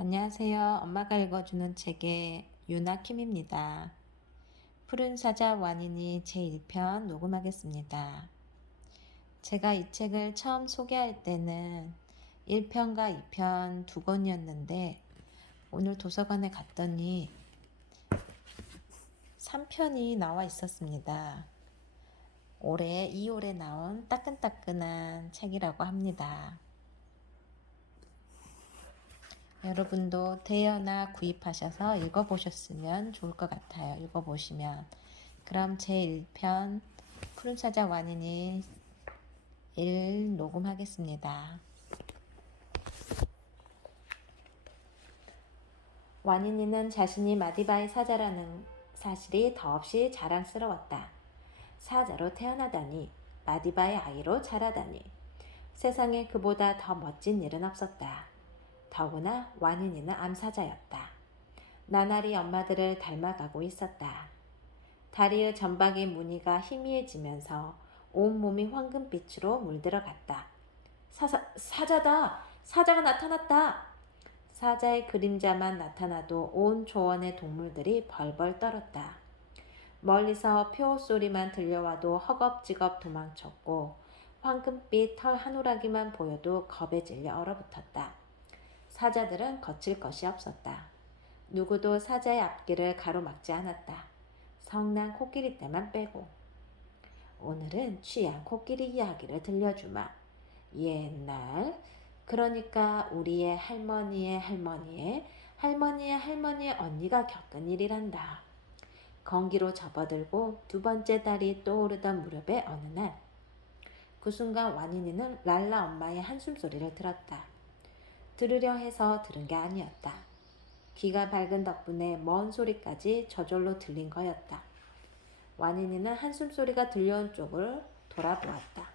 안녕하세요. 엄마가 읽어주는 책의 유나킴입니다. 푸른 사자 와니니 제1편 녹음하겠습니다. 제가 이 책을 처음 소개할 때는 1편과 2편 두 권이었는데 오늘 도서관에 갔더니 3편이 나와 있었습니다. 2월에 나온 따끈따끈한 책이라고 합니다. 여러분도 대여나 구입하셔서 읽어보셨으면 좋을 것 같아요. 읽어보시면. 그럼 제1편 푸른 사자 와니니 1 녹음하겠습니다. 와니니는 자신이 마디바의 사자라는 사실이 더없이 자랑스러웠다. 사자로 태어나다니, 마디바의 아이로 자라다니, 세상에 그보다 더 멋진 일은 없었다. 더구나 와니니는 암사자였다. 나날이 엄마들을 닮아가고 있었다. 다리의 점박이 무늬가 희미해지면서 온몸이 황금빛으로 물들어갔다. 사자다! 사자가 나타났다! 사자의 그림자만 나타나도 온 조원의 동물들이 벌벌 떨었다. 멀리서 표 소리만 들려와도 허겁지겁 도망쳤고 황금빛 털 한 오라기만 보여도 겁에 질려 얼어붙었다. 사자들은 거칠 것이 없었다. 누구도 사자의 앞길을 가로막지 않았다. 성난 코끼리 떼만 빼고. 오늘은 취향 코끼리 이야기를 들려주마. 옛날, 그러니까 우리의 할머니의 할머니의 할머니의 할머니의 언니가 겪은 일이란다. 건기로 접어들고 두 번째 달이 떠오르던 무렵의 어느 날, 그 순간 와니니는 랄라 엄마의 한숨소리를 들었다. 들으려 해서 들은 게 아니었다. 귀가 밝은 덕분에 먼 소리까지 저절로 들린 거였다. 와니니는 한숨소리가 들려온 쪽을 돌아보았다.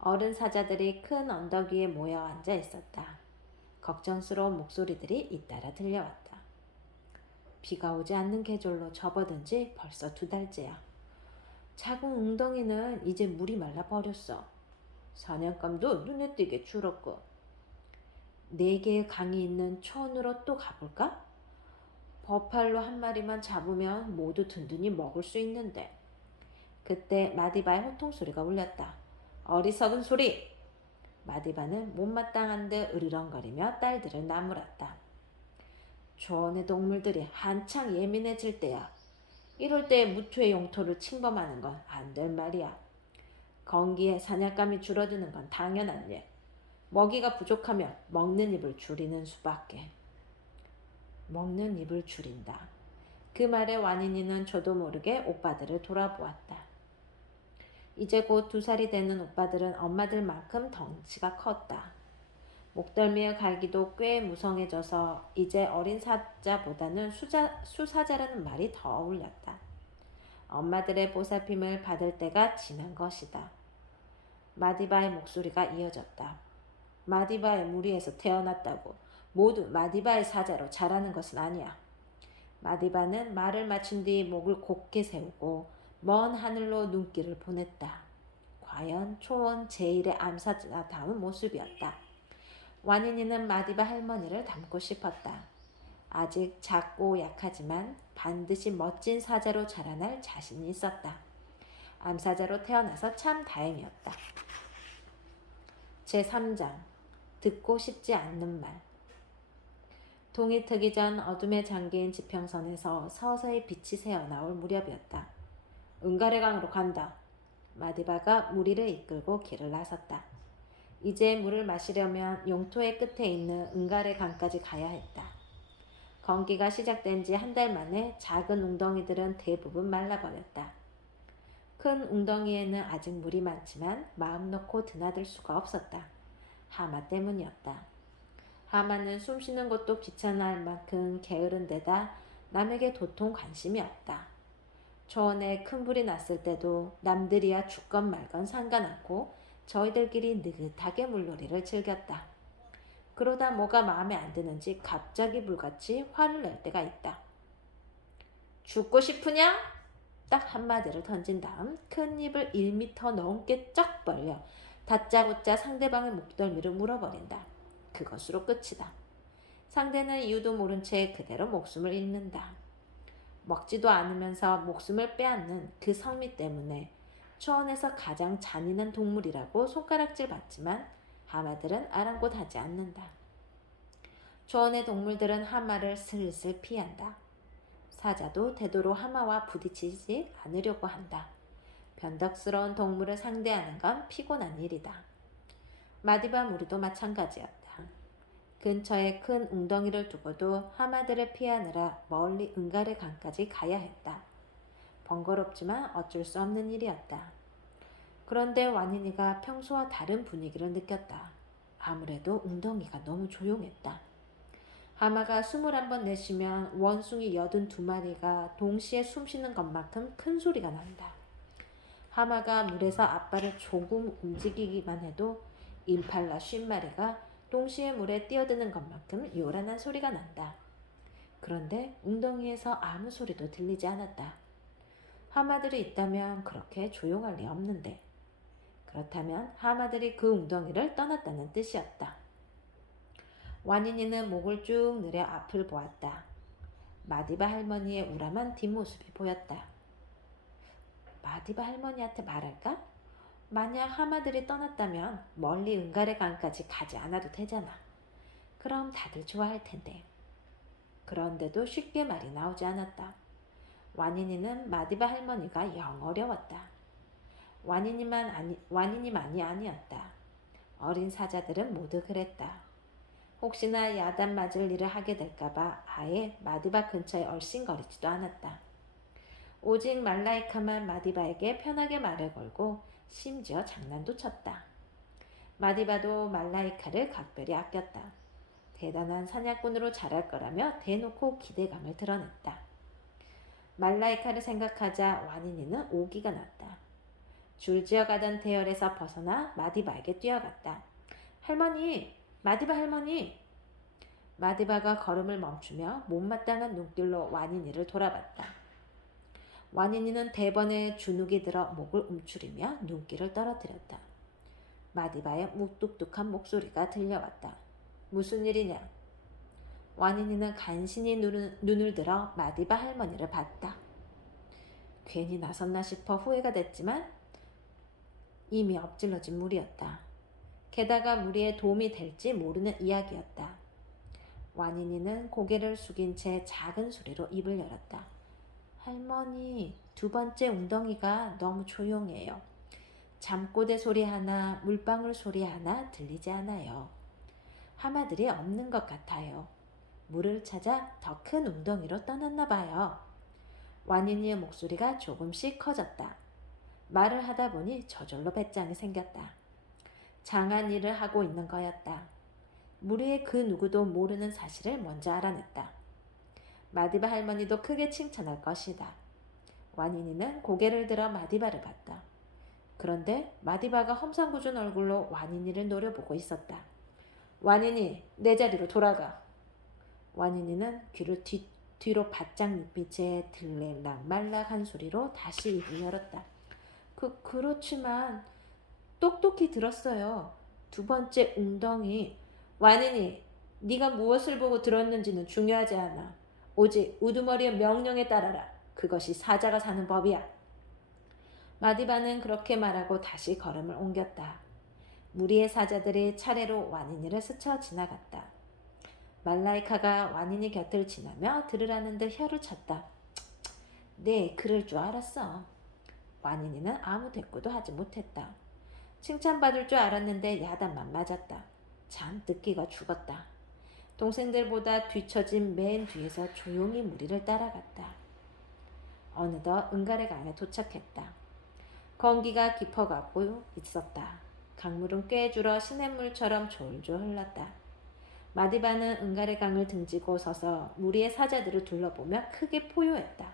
어른 사자들이 큰 언덕 위에 모여 앉아 있었다. 걱정스러운 목소리들이 잇따라 들려왔다. 비가 오지 않는 계절로 접어든 지 벌써 2달째야. 작은 웅덩이는 이제 물이 말라버렸어. 사냥감도 눈에 띄게 줄었고. 4개의 강이 있는 초원으로 또 가볼까? 버팔로 한 마리만 잡으면 모두 든든히 먹을 수 있는데. 그때 마디바의 호통소리가 울렸다. 어리석은 소리! 마디바는 못마땅한 듯 으르렁거리며 딸들을 나무랐다. 초원의 동물들이 한창 예민해질 때야. 이럴 때 무투의 영토를 침범하는 건 안 될 말이야. 건기에 사냥감이 줄어드는 건 당연한 일. 먹이가 부족하면 먹는 입을 줄이는 수밖에. 먹는 입을 줄인다. 그 말에 와니니는 저도 모르게 오빠들을 돌아보았다. 이제 곧 2살이 되는 오빠들은 엄마들만큼 덩치가 컸다. 목덜미의 갈기도 꽤 무성해져서 이제 어린 사자보다는 수사자라는 말이 더 어울렸다. 엄마들의 보살핌을 받을 때가 지난 것이다. 마디바의 목소리가 이어졌다. 마디바의 무리에서 태어났다고 모두 마디바의 사자로 자라는 것은 아니야. 마디바는 말을 마친 뒤 목을 곧게 세우고 먼 하늘로 눈길을 보냈다. 과연 초원 제1의 암사자다운 모습이었다. 와니니는 마디바 할머니를 닮고 싶었다. 아직 작고 약하지만 반드시 멋진 사자로 자라날 자신이 있었다. 암사자로 태어나서 참 다행이었다. 제3장 듣고 싶지 않는 말. 동이 트기 전 어둠에 잠긴 지평선에서 서서히 빛이 새어나올 무렵이었다. 은가래 강으로 간다. 마디바가 무리를 이끌고 길을 나섰다. 이제 물을 마시려면 용토의 끝에 있는 은가래 강까지 가야 했다. 건기가 시작된 지 1달 만에 작은 웅덩이들은 대부분 말라버렸다. 큰 웅덩이에는 아직 물이 많지만 마음 놓고 드나들 수가 없었다. 하마 때문이었다. 하마는 숨쉬는 것도 귀찮아할 만큼 게으른 데다 남에게 도통 관심이 없다. 초원에 큰 불이 났을 때도 남들이야 죽건 말건 상관않고 저희들끼리 느긋하게 물놀이를 즐겼다. 그러다 뭐가 마음에 안 드는지 갑자기 불같이 화를 낼 때가 있다. 죽고 싶으냐? 딱 한마디를 던진 다음 큰 입을 1m 넘게 쫙 벌려 다짜고짜 상대방의 목덜미를 물어버린다. 그것으로 끝이다. 상대는 이유도 모른 채 그대로 목숨을 잃는다. 먹지도 않으면서 목숨을 빼앗는 그 성미 때문에 초원에서 가장 잔인한 동물이라고 손가락질 받지만 하마들은 아랑곳하지 않는다. 초원의 동물들은 하마를 슬슬 피한다. 사자도 되도록 하마와 부딪히지 않으려고 한다. 변덕스러운 동물을 상대하는 건 피곤한 일이다. 마디바 무리도 마찬가지였다. 근처에 큰 웅덩이를 두고도 하마들을 피하느라 멀리 은가르 강까지 가야 했다. 번거롭지만 어쩔 수 없는 일이었다. 그런데 와니니가 평소와 다른 분위기를 느꼈다. 아무래도 웅덩이가 너무 조용했다. 하마가 숨을 한번 내쉬면 원숭이 82마리가 동시에 숨쉬는 것만큼 큰 소리가 난다. 하마가 물에서 앞발을 조금 움직이기만 해도 임팔라 50마리가 동시에 물에 뛰어드는 것만큼 요란한 소리가 난다. 그런데 웅덩이에서 아무 소리도 들리지 않았다. 하마들이 있다면 그렇게 조용할 리 없는데. 그렇다면 하마들이 그 웅덩이를 떠났다는 뜻이었다. 와니니는 목을 쭉 늘여 앞을 보았다. 마디바 할머니의 우람한 뒷모습이 보였다. 마디바 할머니한테 말할까? 만약 하마들이 떠났다면 멀리 은가레 강까지 가지 않아도 되잖아. 그럼 다들 좋아할 텐데. 그런데도 쉽게 말이 나오지 않았다. 와니니는 마디바 할머니가 영 어려웠다. 와니니만이 아니었다. 어린 사자들은 모두 그랬다. 혹시나 야단 맞을 일을 하게 될까봐 아예 마디바 근처에 얼씬거리지도 않았다. 오직 말라이카만 마디바에게 편하게 말을 걸고 심지어 장난도 쳤다. 마디바도 말라이카를 각별히 아꼈다. 대단한 사냥꾼으로 자랄 거라며 대놓고 기대감을 드러냈다. 말라이카를 생각하자 와니니는 오기가 났다. 줄지어 가던 대열에서 벗어나 마디바에게 뛰어갔다. 할머니! 마디바 할머니! 마디바가 걸음을 멈추며 못마땅한 눈길로 와니니를 돌아봤다. 와니니는 대번에 주눅이 들어 목을 움츠리며 눈길을 떨어뜨렸다. 마디바의 묵뚝뚝한 목소리가 들려왔다. 무슨 일이냐? 와니니는 간신히 눈을 들어 마디바 할머니를 봤다. 괜히 나섰나 싶어 후회가 됐지만 이미 엎질러진 물이었다. 게다가 무리에 도움이 될지 모르는 이야기였다. 와니니는 고개를 숙인 채 작은 소리로 입을 열었다. 할머니, 두 번째 웅덩이가 너무 조용해요. 잠꼬대 소리 하나, 물방울 소리 하나 들리지 않아요. 하마들이 없는 것 같아요. 물을 찾아 더 큰 웅덩이로 떠났나 봐요. 와니니의 목소리가 조금씩 커졌다. 말을 하다 보니 저절로 배짱이 생겼다. 장한 일을 하고 있는 거였다. 무리의 그 누구도 모르는 사실을 먼저 알아냈다. 마디바 할머니도 크게 칭찬할 것이다. 와니니는 고개를 들어 마디바를 봤다. 그런데 마디바가 험상궂은 얼굴로 와니니를 노려보고 있었다. 와니니, 내 자리로 돌아가. 와니니는 귀를 뒤로 바짝 눕힌 채 들락말락한 소리로 다시 입을 열었다. 그렇지만 똑똑히 들었어요. 두 번째 웅덩이. 와니니, 네가 무엇을 보고 들었는지는 중요하지 않아. 오직 우두머리의 명령에 따라라. 그것이 사자가 사는 법이야. 마디바는 그렇게 말하고 다시 걸음을 옮겼다. 무리의 사자들이 차례로 와니니를 스쳐 지나갔다. 말라이카가 와니니 곁을 지나며 들으라는 듯 혀를 쳤다. 네, 그럴 줄 알았어. 와니니는 아무 대꾸도 하지 못했다. 칭찬받을 줄 알았는데 야단만 맞았다. 참 듣기가 죽었다. 동생들보다 뒤처진 맨 뒤에서 조용히 무리를 따라갔다. 어느덧 은가레 강에 도착했다. 건기가 깊어가고 있었다. 강물은 꽤 줄어 시냇물처럼 졸졸 흘렀다. 마디바는 은가레 강을 등지고 서서 무리의 사자들을 둘러보며 크게 포효했다.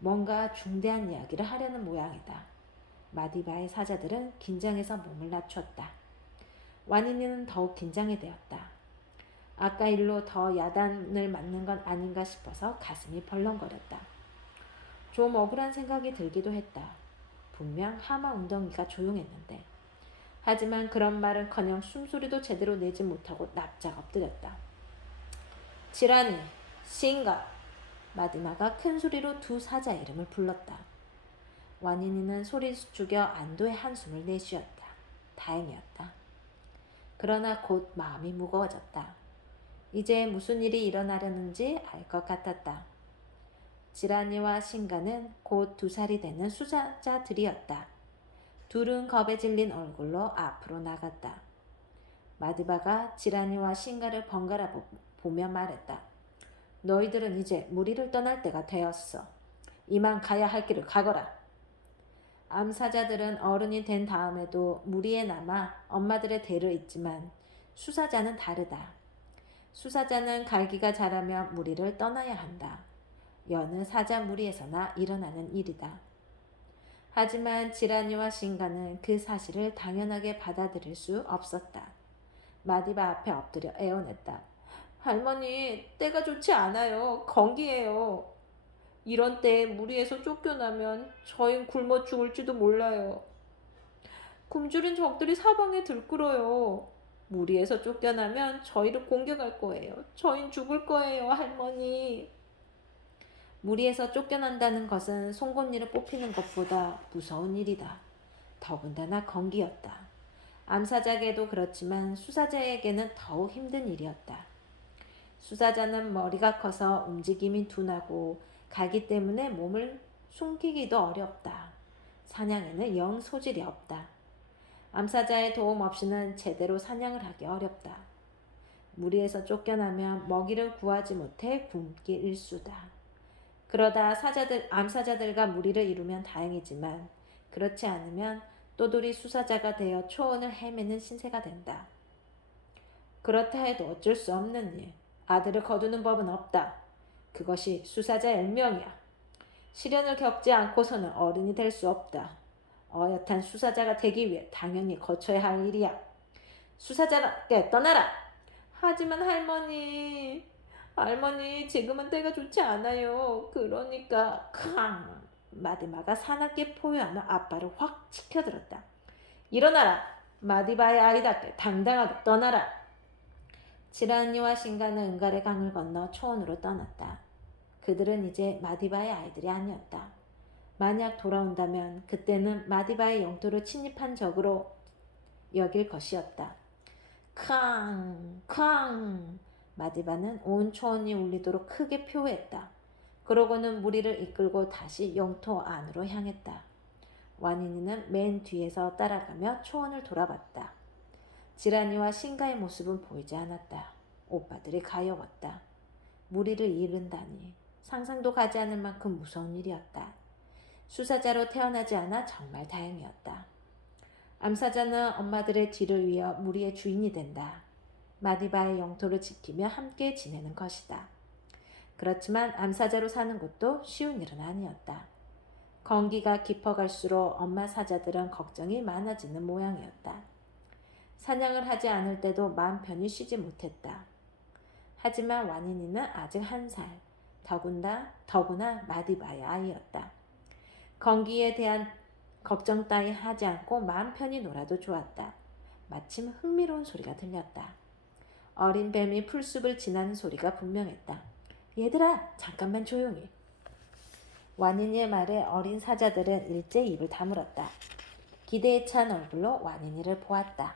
뭔가 중대한 이야기를 하려는 모양이다. 마디바의 사자들은 긴장해서 몸을 낮췄다. 와니니는 더욱 긴장이 되었다. 아까 일로 더 야단을 맞는 건 아닌가 싶어서 가슴이 벌렁거렸다. 좀 억울한 생각이 들기도 했다. 분명 하마 웅덩이가 조용했는데. 하지만 그런 말은커녕 숨소리도 제대로 내지 못하고 납작 엎드렸다. 지라니, 신가. 마디마가 큰 소리로 두 사자 이름을 불렀다. 완인이는 소리를 죽여 안도의 한숨을 내쉬었다. 다행이었다. 그러나 곧 마음이 무거워졌다. 이제 무슨 일이 일어나려는지 알 것 같았다. 지라니와 신가는 곧 2살이 되는 수사자들이었다. 둘은 겁에 질린 얼굴로 앞으로 나갔다. 마디바가 지라니와 신가를 번갈아 보며 말했다. 너희들은 이제 무리를 떠날 때가 되었어. 이만 가야 할 길을 가거라. 암사자들은 어른이 된 다음에도 무리에 남아 엄마들의 대를 잇지만 수사자는 다르다. 수사자는 갈기가 자라며 무리를 떠나야 한다. 여느 사자 무리에서나 일어나는 일이다. 하지만 지라니와 신가는 그 사실을 당연하게 받아들일 수 없었다. 마디바 앞에 엎드려 애원했다. 할머니, 때가 좋지 않아요. 건기해요. 이런 때에 무리에서 쫓겨나면 저흰 굶어 죽을지도 몰라요. 굶주린 적들이 사방에 들끓어요. 무리에서 쫓겨나면 저희를 공격할 거예요. 저흰 죽을 거예요, 할머니. 무리에서 쫓겨난다는 것은 송곳니를 뽑히는 것보다 무서운 일이다. 더군다나 건기였다. 암사자에게도 그렇지만 수사자에게는 더욱 힘든 일이었다. 수사자는 머리가 커서 움직임이 둔하고 가기 때문에 몸을 숨기기도 어렵다. 사냥에는 영 소질이 없다. 암사자의 도움 없이는 제대로 사냥을 하기 어렵다. 무리에서 쫓겨나면 먹이를 구하지 못해 굶기 일수다. 그러다 암사자들과 무리를 이루면 다행이지만 그렇지 않으면 또돌이 수사자가 되어 초원을 헤매는 신세가 된다. 그렇다 해도 어쩔 수 없는 일. 아들을 거두는 법은 없다. 그것이 수사자의 운명이야. 시련을 겪지 않고서는 어른이 될 수 없다. 어엿한 수사자가 되기 위해 당연히 거쳐야 할 일이야. 수사자답게 떠나라. 하지만 할머니 지금은 때가 좋지 않아요. 그러니까 캉. 마디마가 사납게 포효하며 아빠를 확 치켜들었다. 일어나라. 마디바의 아이답게 당당하게 떠나라. 지라니와 신가는 은갈의 강을 건너 초원으로 떠났다. 그들은 이제 마디바의 아이들이 아니었다. 만약 돌아온다면 그때는 마디바의 영토를 침입한 적으로 여길 것이었다. 쾅! 쾅! 마디바는 온 초원이 울리도록 크게 표했다. 그러고는 무리를 이끌고 다시 영토 안으로 향했다. 완인이는 맨 뒤에서 따라가며 초원을 돌아봤다. 지라니와 신가의 모습은 보이지 않았다. 오빠들이 가여웠다. 무리를 잃은다니 상상도 가지 않을 만큼 무서운 일이었다. 수사자로 태어나지 않아 정말 다행이었다. 암사자는 엄마들의 뒤를 이어 무리의 주인이 된다. 마디바의 영토를 지키며 함께 지내는 것이다. 그렇지만 암사자로 사는 것도 쉬운 일은 아니었다. 건기가 깊어갈수록 엄마 사자들은 걱정이 많아지는 모양이었다. 사냥을 하지 않을 때도 마음 편히 쉬지 못했다. 하지만 완인이는 아직 1살, 더구나 마디바의 아이였다. 건기에 대한 걱정 따위 하지 않고 마음 편히 놀아도 좋았다. 마침 흥미로운 소리가 들렸다. 어린 뱀이 풀숲을 지나는 소리가 분명했다. 얘들아, 잠깐만 조용히. 완인이의 말에 어린 사자들은 일제 입을 다물었다. 기대에 찬 얼굴로 완인이를 보았다.